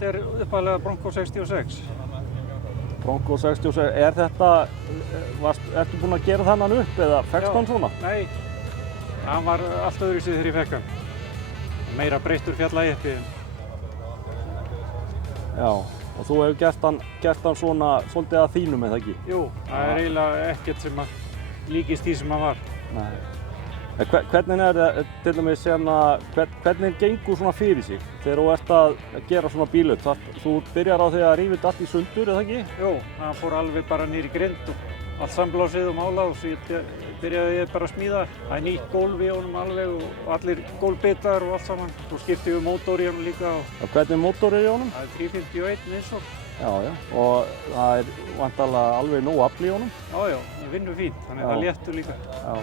þetta upphaflega Bronco 66. Bronco 66, þetta, ertu búinn að gera þennan upp eða fékkst hann svona? Nei, hann var allt öðruvísi þegar ég fekk hann. Meira breyttur fjallajeppi. Já, og þú hefur gert hann svona svolítið að þínum, eða ekki? Jú, það eiginlega ekkert sem að líkist því sem hann var. Nei. Hvernig til dæmis hvernig gengur svona fyrir sig þegar þú ert að gera svona bíl upp? Þú byrjar á því að rífa þetta allt í sundur, eða ekki? Jú, hann fór alveg bara niður í grind og allt samblásið og málað og svo byrjaði ég bara að smíða. Það nýtt gólf í honum alveg og allir gólfbitar og allt saman. Svo skipti ég mótor í honum líka. Og hvernig mótor í honum? Það 351 Winsor. Já, og það væntanlega alveg nóg afl í honum? Já, það vinnur fínt, þannig það léttur líka. Já.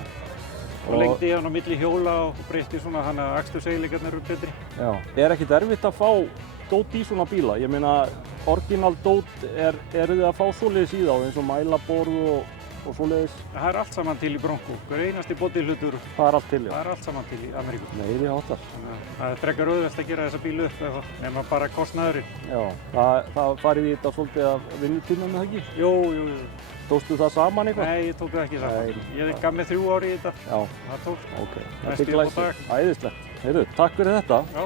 Og lengdi ég hann á milli hjóla og breytti svona hann að aksturseiginleikarnir eru betri. Já. Ekkert erfitt að fá dót í svona bíla? Ég meina, orginal dót, eru þið að fá svoleiðis í þá, eins og mælaborð og svoleiðis? Það allt saman til í Bronco. Hver einasti bodihlutur. Það allt til, já? Það allt saman til í Ameríku. Nei, þið háttar. Það er frekar auðvelt að gera þessa bílu upp, nema bara kostnaðurinn. Já, það farið í þetta svolítið af vinnutímum, eða ekki? Jú. Tókstu það saman eitthvað? Nei, ég tók það ekki saman. Ég gaf mig 3 ár í þetta. Já. Það tók. Ok. Næstu upp á dag. Æðislegt. Heyrðu, takk fyrir þetta. Já.